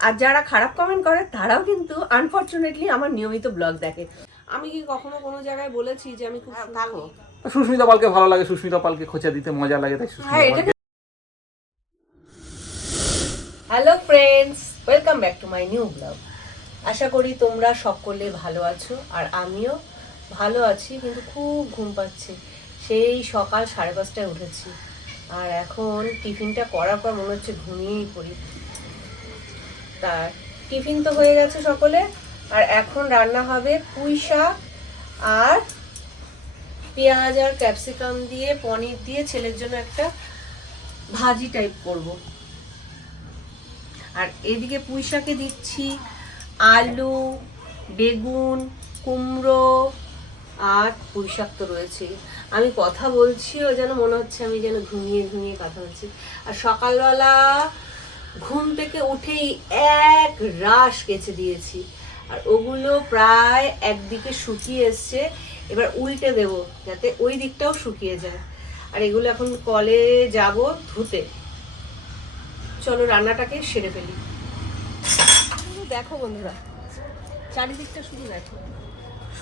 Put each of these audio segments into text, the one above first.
আর যারা খারাপ কমেন্ট করে তারাও কিন্তু আনফর্চুনেটলি আমার নিয়মিত ব্লগ দেখে। আমি কি কখনো কোনো জায়গায় বলেছি যে আমি খুব সুন্দর? সুস্মিতা পালকে ভালো লাগে সুস্মিতা পালকে খোঁচা দিতে মজা লাগে তাই সুস্মিতা হ্যাঁ, hello friends welcome back to my new blog আশা করি তোমরা সকলে ভালো আছো আর আমিও ভালো আছি কিন্তু খুব ঘুম পাচ্ছে। সেই সকাল সাড়ে পাঁচটায় উঠেছি। আর এখন টিফিনটা করার পর মনে হচ্ছে ঘুমিয়েই পড়ি। তা টিফিন তো হয়ে গেছে সকলে। আর এখন রান্না হবে পুঁই শাক আর পেঁয়াজ আর ক্যাপসিকাম দিয়ে, পনির দিয়ে ছেলের জন্য একটা ভাজি টাইপ করব। আর এদিকে পুঁই শাকে দিচ্ছি আলু, বেগুন, কুমড়ো আর পুঁই শাক তো রয়েছে। আমি কথা বলছি ও যেন মনে হচ্ছে আমি যেন ঘুমিয়ে ঘুমিয়ে কথা বলছি। আর সকালবেলা ঘুম থেকে উঠেই এক রাশ কেচে দিয়েছি। আর ওগুলো প্রায় একদিকে শুকিয়ে এসছে, এবার উল্টে দেব যাতে ওই দিকটাও শুকিয়ে যায়। আর এগুলো এখন কলে যাব ধুতে। চলো রান্নাটাকে সেরে ফেলি। দেখো বন্ধুরা, চারিদিকটা শুধু দেখো।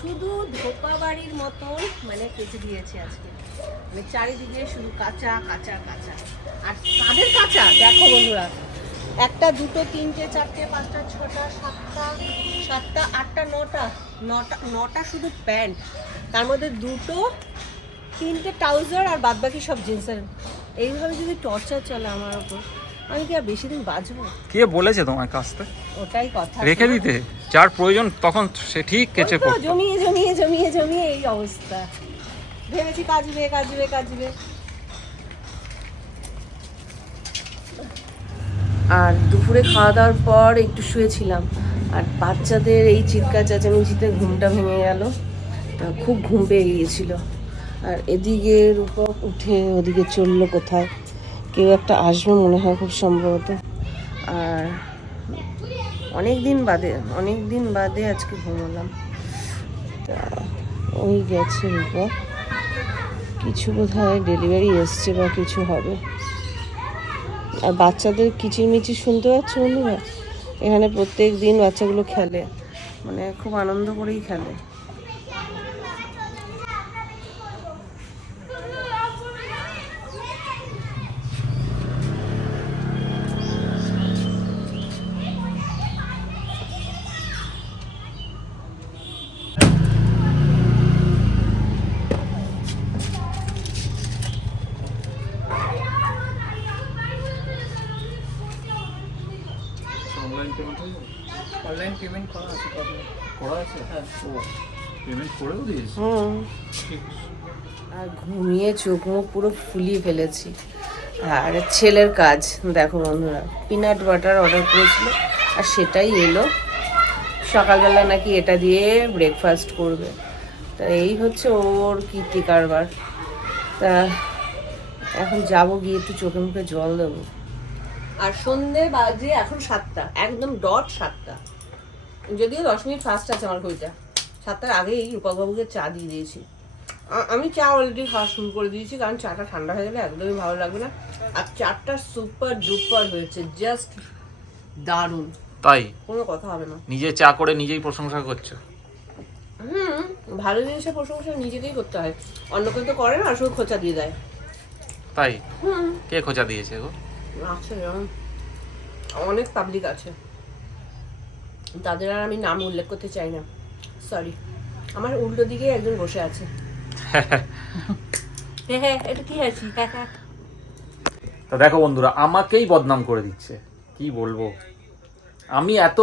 শুধু ধোপা বাড়ির মতন মানে কেটে দিয়েছে আজকে। মানে চারিদিকে শুধু কাঁচা কাঁচা কাঁচা। আর তাদের কাঁচা? দেখো বন্ধুরা। একটা, দুটো, তিনটে, চারটে, পাঁচটা, ছটা, সাতটা সাতটা, আটটা, নটা। নটা নটা শুধু প্যান্ট। তার মধ্যে দুটো, তিনটে ট্রাউজার আর বাদবাকি সব জিন্সের। এইভাবে যদি টর্চার চলে আমার ওপর। আমি কি আর বেশি দিন বাঁচবো? কে বলেছে তোমার কাজটা ওটাই কথা। রেখে দিতে? যার প্রয়োজন তখন সে ঠিক কেচে পড়তো। জমিয়ে জমিয়ে জমিয়ে জমিয়ে এই অবস্থা। ভেবেছি কাজবে কাজবে কাজবে আর দুপুরে খাওয়া দাওয়ার পর একটু শুয়েছিলাম। আর বাচ্চাদের এই চিৎকার চেঁচামেচিতে ঘুমটা ভেঙে গেল। তা খুব ঘুম পেয়ে গিয়েছিল। আর এদিকে রূপক উঠে ওদিকে চলল কোথায় কেউ একটা আসবে মনে হয় খুব সম্ভবত। আর অনেক দিন বাদে, অনেক দিন বাদে আজকে ঘুমোলাম। ওই গেছে রূপক কিছু বোধহয় ডেলিভারি এসছে বা কিছু হবে। আর বাচ্চাদের কিচিরমিচির শুনতে পাচ্ছ বন্ধুরা? এখানে প্রত্যেক দিন বাচ্চাগুলো খেলে। মানে খুব আনন্দ করেই খেলে। অনলাইন পেমেন্ট অনলাইন পেমেন্ট করা আছে করা আছে? হ্যাঁ। ও পেমেন্ট করেও দিয়েছে? হুম। আর ঘুমিয়ে চোখ মুখ পুরো ফুলিয়ে ফেলেছি। আর ছেলের কাজ দেখো বন্ধুরা পিনাট বাটার অর্ডার করেছিল আর সেটাই এলো। সকালবেলা নাকি এটা দিয়ে ব্রেকফাস্ট করবে। তা এই হচ্ছে ওর কীর্তি কারবার। তা এখন যাব গিয়ে একটু চোখে মুখে জল দেবো। আর সন্ধে বাজে এখন সাতটা। একদম ডট সাতটা। যদিও দশ মিনিট ফাস্ট আছে আমার ঘড়িটা। সাতটার আগেই রূপকবাবুকে চা দিয়ে দিয়েছি। আমি চা অলরেডি খাওয়া শুরু করে দিয়েছি কারণ চাটা ঠান্ডা হয়ে গেলে একদমই ভালো লাগবে না। আর চাটা সুপার ডুপার হয়েছে জাস্ট দারুণ। তাই? কোনো কথা হবে না। নিজে চা করে নিজেই প্রশংসা করছ? হুম ভালো জিনিসের প্রশংসা নিজেকেই করতে হয়। অন্য কেউ তো করে না আর শুধু খোঁচা দিয়ে দেয়। তাই? হুম। কে খোঁচা দিয়েছে গো? আছে অনেক পাবলিক আছে। তাদের আর আমি নাম উল্লেখ করতে চাই না। সরি আমার উল্টো দিকে একজন বসে আছে। হ্যাঁ হ্যাঁ এটা কি আছি হ্যাঁ হ্যাঁ। তা দেখো বন্ধুরা আমাকেই বদনাম করে দিচ্ছে। কি বলব? আমি এত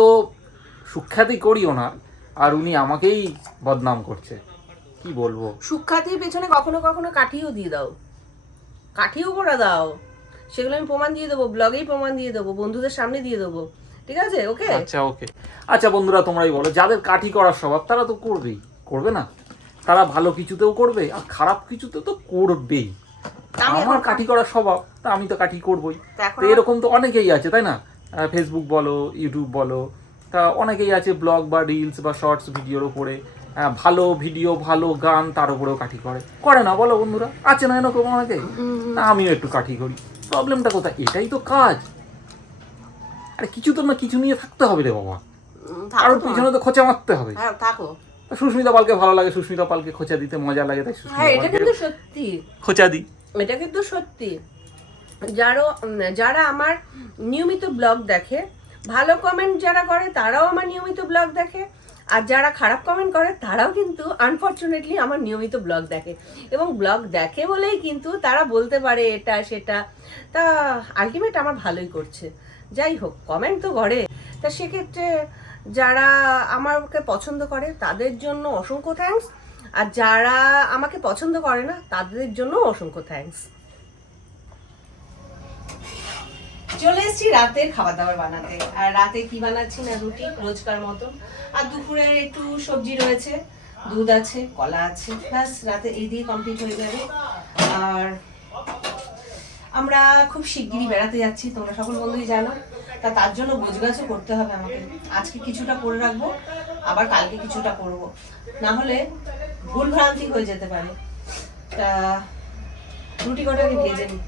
সুখ্যাতি করিও না আর উনি আমাকেই বদনাম করছে। কি বলব? সুখ্যাতির পেছনে কখনো কখনো কাঠিও দিয়ে দাও। কাঠিও করে দাও। সেগুলো আমি প্রমাণ দিয়ে দেবো ব্লগেই প্রমাণ দিয়ে দেবো বন্ধুদের সামনে দিয়ে দেবো। ঠিক আছে? ওকে আচ্ছা ওকে আচ্ছা বন্ধুরা তোমরাই বলো যাদের কাঠি করার স্বভাব তারা তো করবেই। করবে না? তারা ভালো কিছুতেও করবে আর খারাপ কিছুতে তো করবেই। আমার কাঠি করার স্বভাব তা আমি তো কাঠি করবই। তো এরকম তো অনেকেই আছে তাই না? ফেসবুক বলো ইউটিউব বলো তা অনেকেই আছে ব্লগ বা রিলস বা শর্টস ভিডিওর উপরে। আহ, ভালো ভিডিও ভালো গান তার উপরেও কাঠি করে। করে না বলো বন্ধুরা? আছে না এরকম অনেকে? না আমিও একটু কাঠি করি। প্রবলেমটা কোথায়? এটাই তো কাজ। আরে কিছু তো না কিছু নিয়ে থাকতে হবে রে বাবা। কারোর পিছনে তো খোঁচা মারতে হবে। হ্যাঁ থাকো। সুস্মিতা পালকে ভালো লাগে সুস্মিতা পালকে খোঁচা দিতে মজা লাগে তাই হ্যাঁ সুস্মিতা এটা কিন্তু সত্যি। খোঁচা দিই। এটা কিন্তু সত্যি। যারা যারা আমার নিয়মিত ব্লগ দেখে ভালো কমেন্ট যারা করে তারাও আমার নিয়মিত ব্লগ দেখে। আর যারা খারাপ কমেন্ট করে, তারাও কিন্তু আনফর্চুনেটলি আমার নিয়মিত ব্লগ দেখে। এবং ব্লগ দেখে বলেই কিন্তু তারা বলতে পারে এটা, সেটা। তা আলটিমেট আমার ভালোই করছে। যাই হোক কমেন্ট তো করে তা সেক্ষেত্রে যারা আমাকে পছন্দ করে, তাদের জন্য অসংখ্য থ্যাঙ্কস আর যারা আমাকে পছন্দ করে না, তাদের জন্য অসংখ্য থ্যাঙ্কস চলে এসেছি রাতের খাবার দাবার বানাতে। আর রাতে কি বানাচ্ছি না, রুটি, রোজকার মতন। আর দুপুরে একটু সবজি রয়েছে, দুধ আছে, কলা আছে। ব্যাস, রাতে এই দিয়ে কমপ্লিট হয়ে যাবে। আর আমরা খুব শিগগিরই বেড়াতে যাচ্ছি, তোমরা সকল বন্ধুই জানো। তা তার জন্য গোছগাছও করতে হবে আমাকে। আজকে কিছুটা করে রাখব, আবার কালকে কিছুটা করব। না হলে ভুল ভ্রান্তি হয়ে যেতে পারে। তা রুটি কটাকে ভেজে নিই।